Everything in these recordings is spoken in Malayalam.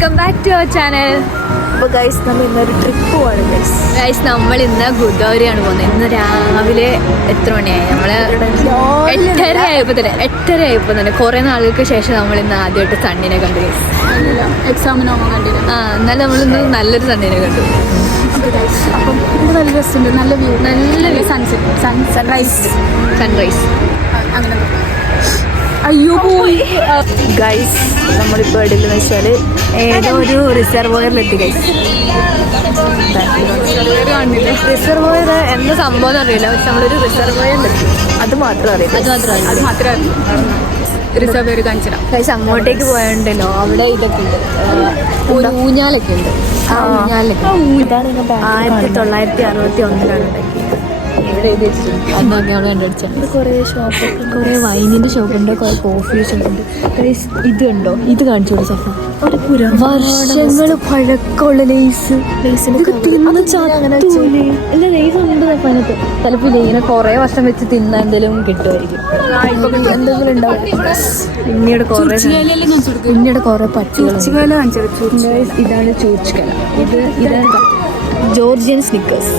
Welcome back to our channel. അപ്പോൾ ഗൈസ് നമ്മൾ ഇന്നൊരു ട്രിപ്പ് പോവാണ് ഗൈസ്. നമ്മൾ ഇന്ന് ഗോദാവരിയാണ് പോകുന്നത്. ഇന്ന് രാവിലെ എത്ര മണിയായി? നമ്മൾ 8:30 ആയപ്പോൾ തന്നെ കുറേ നാളുകൾക്ക് ശേഷം നമ്മൾ ഇന്ന് ആദ്യമായിട്ട് സണ്ണിനെ കണ്ടു. എക്സാമിന് പോകാൻ കണ്ടില്ല. എന്നാലും നമ്മളിന്ന് നല്ലൊരു സണ്ണിനെ കണ്ടു. അപ്പം ഇത് നല്ല രസമുണ്ട്, നല്ല വ്യൂ സൺറൈസ് അങ്ങനെ. അയ്യോ പോയി ഗൈസ്. നമ്മളിപ്പോൾ എവിടെയെന്ന് വെച്ചാൽ ഏതോ ഒരു റിസർവോയറിലെത്തി ഗൈസ്. റിസർവോയർ എന്താ സംഭവം അറിയില്ല, പക്ഷെ നമ്മളൊരു റിസർവോയറിലെത്തി. അത് മാത്രം അറിയാം. റിസർവോയർ കാണിച്ചില്ല ഗൈസ്. അങ്ങോട്ടേക്ക് പോയതുണ്ടല്ലോ, അവിടെ ഇതൊക്കെ ഉണ്ട്, ഒരു ഊഞ്ഞാലൊക്കെ ഉണ്ട്. ഇതാണ് 1961 ഉണ്ടാക്കിയത്. ഇവിടെ എഴുതി വെച്ചിട്ടുണ്ട്. അന്നൊക്കെ അവിടെ കണ്ടുപിടിച്ചത്. കുറേ ഷോപ്പൊക്കെ, കുറേ വൈനിന്റെ ഷോപ്പുണ്ട്, കുറേ കോഫി ഷോപ്പുണ്ട്. ഇത് കണ്ടോ, ഇത് കാണിച്ചോളൂ സഫ. വർഷങ്ങൾ പഴക്കമുള്ള ലേസ്. അല്ല, ലേസ് ഉണ്ട് അതിനകത്ത്. ചിലപ്പോൾ ഇങ്ങനെ കുറേ വർഷം വെച്ച് തിന്ന എന്തെങ്കിലും കിട്ടുമായിരിക്കും, എന്തെങ്കിലും ഉണ്ടാവും. പിന്നീട് കുറേ പട്ടികൾ. ഇതാണ് ചോർച്ചുകല. ഇതാണ് ജോർജിയൻ സ്നിക്കേഴ്സ്.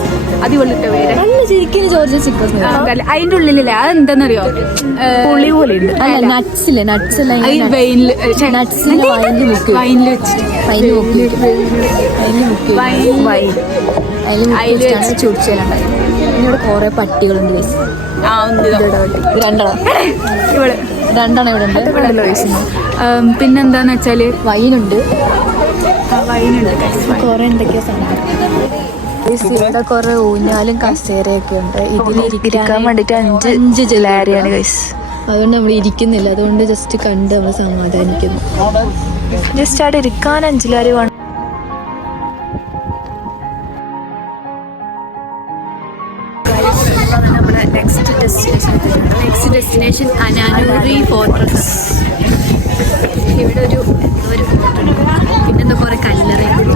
അടിപൊളിട്ട പേര്. നല്ല ശരിക്കും ജോർജിയൻ സ്നിക്കേഴ്സ്. അതിന്റെ ഉള്ളിലല്ലേ അതെന്താന്നറിയോ, പുളി പോലെ ഉണ്ട്. അല്ല, നട്ട്സില്ലേ, നട്ട്സ് എല്ലാം നട്ട്സിന്റെ വൈനിൽ വെച്ചിട്ട് അതിൽ ചുടിച്ചാലുണ്ടായി. പിന്നീട് കുറെ പട്ടികളുണ്ട്. രണ്ടെണ്ണം ഇവിടെ ഉണ്ട്. പിന്നെന്താന്ന് വെച്ചാല് വൈനുണ്ട്. കുറെ എന്തൊക്കെയാ സാധനം. ഇവിടെ കുറെ ഊഞ്ഞാലും കസേരയൊക്കെ ഉണ്ട്. ഇതിലിരിക്കാൻ വേണ്ടിട്ട് 5 ജില്ലാരിയാണ് ഗൈസ്. അതുകൊണ്ട് നമ്മൾ ഇരിക്കുന്നില്ല, അതുകൊണ്ട് ജസ്റ്റ് കണ്ട് നമ്മൾ സമാധാനിക്കുന്നു. ജസ്റ്റ് അവിടെ ഇരിക്കാൻ 5 ജില്ലാരി വേണം. നമ്മുടെ നെക്സ്റ്റ് ഡെസ്റ്റിനേഷൻ അനാനൂറി ഫോർട്രസ്. ഇവിടെ ഒരു പിന്നെന്താ കുറെ കല്ലറയുണ്ട്.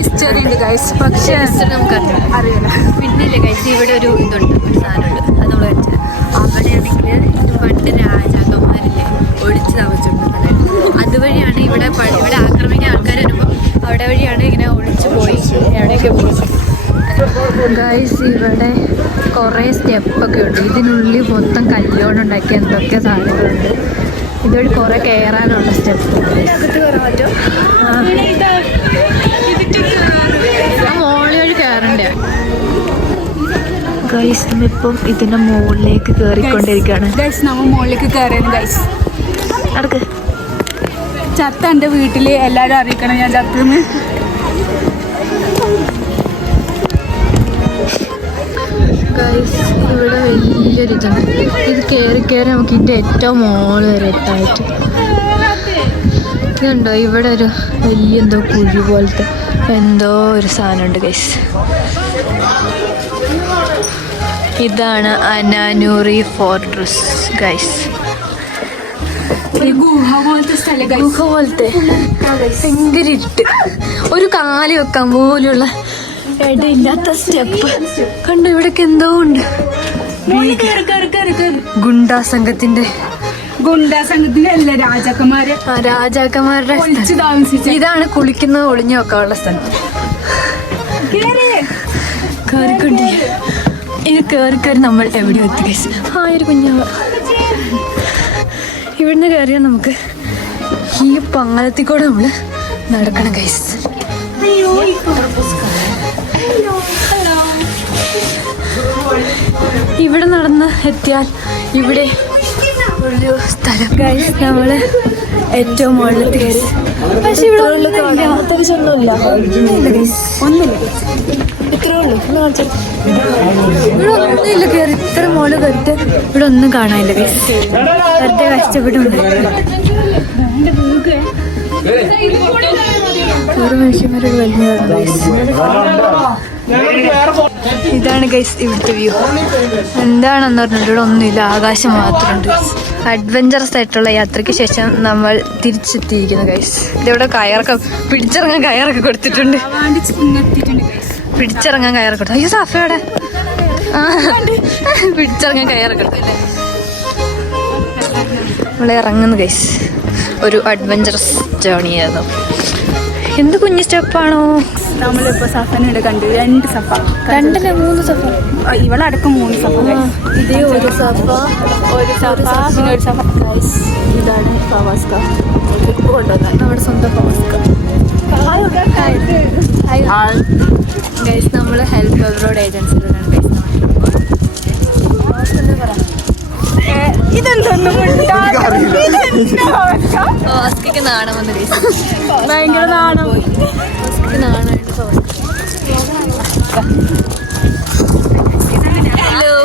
ഹിസ്റ്ററി ഉണ്ട് ഗൈസ്, പക്ഷേ നമുക്ക് അറിയില്ല. പിന്നെ ഇല്ല ഗൈസ്, ഇവിടെ ഒരു ഇതുണ്ട്, ഒരു സാധനമുണ്ട്. അത് നമ്മൾ വെച്ചാൽ അവിടെയാണെങ്കിൽ ഇത് പണ്ട് രാജാക്കന്മാരില്ലേ ഒളിച്ച് താമസിച്ചിട്ടുണ്ടായിരുന്നു. അതുവഴിയാണ് ഇവിടെ ആക്രമിക്കാൻ ആൾക്കാർ വരുമ്പോൾ അവിടെ വഴിയാണ് ഇങ്ങനെ ഒളിച്ചു പോയി എവിടെയൊക്കെ പോയി. ഗൈസ്, ഇവിടെ കുറേ സ്റ്റെപ്പൊക്കെ ഉണ്ട്. ഇതിനുള്ളിൽ മൊത്തം കല്ലുകൊണ്ടുണ്ടാക്കിയ എന്തൊക്കെ സാധനങ്ങളുണ്ട്. ഇതുവഴി കുറേ കയറാനുള്ള സ്റ്റെപ്പ്. അകത്ത് കയറാൻ പറ്റുമോ? മോളി വഴി കയറണ്ടേ ഗൈസ്? നമ്മളിപ്പം ഇതിന്റെ മുകളിലേക്ക് കയറിക്കൊണ്ടിരിക്കുകയാണ്. നമ്മൾ മുകളിലേക്ക് കയറിയത് ഗൈസ്. നടക്ക്. ചത്ത എൻ്റെ വീട്ടിൽ എല്ലാവരും അറിയിക്കണം ഞാൻ ചത്തുന്ന്. ഗൈസ്, ഇവിടെ വലിയൊരു ഇതുണ്ട്. ഇത് കയറി നമുക്ക് ഇതിൻ്റെ ഏറ്റവും മോള് വരെ എത്താനായിട്ട്. ഇതുണ്ടോ, ഇവിടെ ഒരു വലിയ എന്തോ കുഴി പോലത്തെ എന്തോ ഒരു സാധനമുണ്ട് ഗൈസ്. ഇതാണ് അനാനൂറി ഫോർട്രസ് ഗൈസ്. ഗുഹ പോലത്തെ സ്ഥലം, ഗുഹ പോലത്തെ ഭയങ്കര ഇരുട്ട്, ഒരു കാല് വെക്കാൻ പോലുള്ള ഇടയില്ലാത്ത സ്റ്റെപ്പ് കണ്ടു. ഇവിടൊക്കെ എന്തോ ഉണ്ട്. ഗുണ്ടാ സംഘത്തിന്റെ അല്ല, രാജാക്കന്മാരുടെ ഇതാണ് കുളിക്കുന്നത്, ഒളിഞ്ഞു വെക്കാനുള്ള സ്ഥലം. കേറിക്കൊണ്ട് ഇത് കയറി നമ്മൾ എവിടെ എത്തി ഗൈസ്. ഒരു കുഞ്ഞാവ. ഇവിടുന്ന് കയറിയാൽ നമുക്ക് ഈ പാലത്തിൽ കൂടെ നമ്മൾ നടക്കണം ഗൈസ്. ഇവിടെ നടന്ന് എത്തിയാൽ ഇവിടെ ഒരു സ്ഥലം ഗൈസ്. നമ്മള് ഏറ്റവും മുകളിലെത്തി ഗൈസ്. പക്ഷെ ഇവിടെ ഒന്നുമില്ല. ഇത്രേ ഉള്ളൂ. ഇവിടെ ഒന്നുമില്ല. കയറി ഇത്ര മോള് കയറിട്ട് ഇവിടെ ഒന്നും കാണാനില്ല ഗൈസ്. വെറുതെ കഷ്ടപ്പെടുന്നുണ്ട്. ഓരോ മനുഷ്യന്മാരൊരു വലിയ ഇതാണ് ഗൈസ് ഇവിടുത്തെ വ്യൂ. എന്താണെന്ന് പറഞ്ഞിട്ട് ഇവിടെ ഒന്നുമില്ല, ആകാശം മാത്രമുണ്ട്. അഡ്വഞ്ചറസ് ആയിട്ടുള്ള യാത്രയ്ക്ക് ശേഷം നമ്മൾ തിരിച്ചെത്തിയിരിക്കുന്നു ഗൈസ്. ഇതിവിടെ പിടിച്ചിറങ്ങാൻ കയറൊക്കെ കൊടുത്തിട്ടുണ്ട്. പിടിച്ചിറങ്ങാൻ കയറൊക്കെ കൊടുത്തു. അയ്യോ സാഫയുടെ പിടിച്ചിറങ്ങാൻ കയറൊക്കെ കൊടുത്തില്ലേ. നമ്മൾ ഇറങ്ങുന്നു ഗൈസ്. ഒരു അഡ്വഞ്ചറസ് ജേർണി ആയിരുന്നു. എന്ത് കുഞ്ഞു സ്റ്റെപ്പാണോ? നമ്മളിപ്പോ സഫനുണ്ട് കണ്ടു 2 സഫ 2 3 സഫ. ഇവളടക്കം 3 സഫ ഇതേ ഒരു സഫ, ഒരു സഫ പിന്നെ ഒരു സഫ. ഇതാണ് ഫവാസ്ക. നമ്മുടെ സ്വന്തം ഫവാസ്ക. ഗൈസ് നമ്മൾ ഹെൽപ്പ് എവറോഡ് ഏജൻസിയിലാണ് ഫവാസ്കയ്ക്ക് നാണം വന്നു ഗൈസ്. ഭയങ്കര നാണം. ഫവാസ്കയ്ക്ക് നാണമായിട്ട്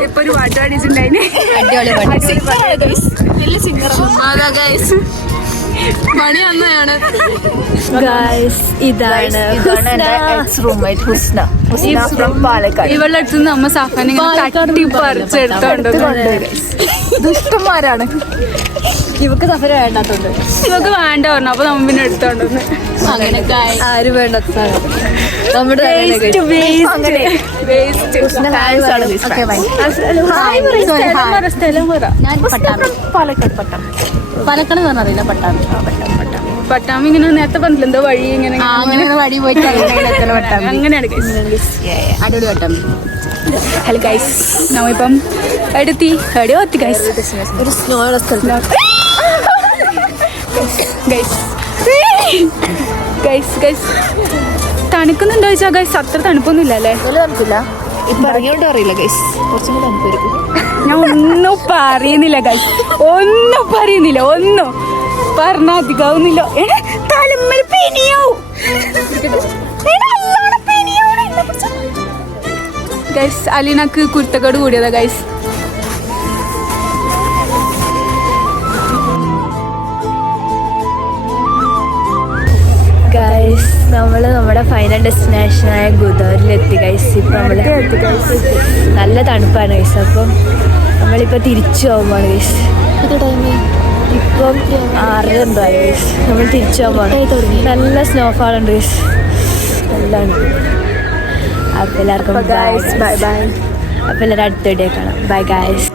ഇപ്പൊ ഒരു പാട്ട് പാടിയിട്ടുണ്ടായിന്. അടിപൊളി പണി അന്നയാണ്. ഇതാണ് ഇവളുടെ അടുത്ത് നിന്ന് അമ്മ സഫനെ തട്ടി പറിച്ചെടുത്തോണ്ട് ദുഷ്ടന്മാരാണ്. ഇവക്ക് സഫര വേണ്ടാത്തോണ്ട് ഇവക്ക് വേണ്ട പറഞ്ഞു. അപ്പൊ നമ്മ പിന്നെ എടുത്തോണ്ടെന്ന് അങ്ങനെയൊക്കെ ആരും വേണ്ടാത്ത സാധനം നമ്മുടെ സ്ഥലം പറ. പാലക്കാട് എന്ന് പറഞ്ഞറിയില്ല. പട്ടാമ്പി ഇങ്ങനെ നേരത്തെ പറഞ്ഞില്ല എന്തോ വഴി ഇങ്ങനെ അങ്ങനെ വഴി പോയിട്ട് അങ്ങനെയാണ്. അടിപൊളി പട്ടാമ്പി. ഹലോ ഗൈസ്, നമ്മിപ്പം എടുത്തി എവിടെയോ എത്തി ഗൈസ്. ഒരു സ്നോയുള്ള സ്ഥലത്ത് ഗൈസ് തണുക്കുന്നുണ്ടോ ചോദിച്ചാ ഗൈസ്? അത്ര തണുപ്പൊന്നും ഇല്ല അല്ലേ? തണുപ്പില്ല. ഇപ്പൊ ഇറങ്ങിയോണ്ട് അറിയില്ല ഗൈസ്. കുറച്ചും കൂടെ തണുപ്പായിരിക്കും. ഞാൻ ഒന്നും പറയുന്നില്ല ഗൈസ്, ഒന്നും പറയുന്നില്ല, ഒന്നും പറഞ്ഞ അധികമാവുന്നില്ല. തലമ്മൽ പെനിയാവും ഗൈസ്. അലീനക്ക് കുരുത്തക്കേട് കൂടിയതാ ഗൈസ്. ഗൈസ് നമ്മള് നമ്മുടെ ഫൈനൽ ഡെസ്റ്റിനേഷനായ ഗുദറിലെത്തി ഗൈസ്. ഇപ്പം നമ്മള് നല്ല തണുപ്പാണ് ഗൈസ്. അപ്പം നമ്മളിപ്പോൾ തിരിച്ചു പോകുമ്പോഴാണ് ഗൈസ്. ഇപ്പം 6:30 എന്തായി ഗൈസ്. നമ്മൾ തിരിച്ചു പോകുമ്പോൾ നല്ല സ്നോഫാൾ ഉണ്ട് ഗൈസ്. നല്ലതാണ്. അപ്പം എല്ലാവർക്കും ബൈ ബൈ. അപ്പം എല്ലാവരും അടുത്ത വീഡിയോ കാണാം. Bye guys.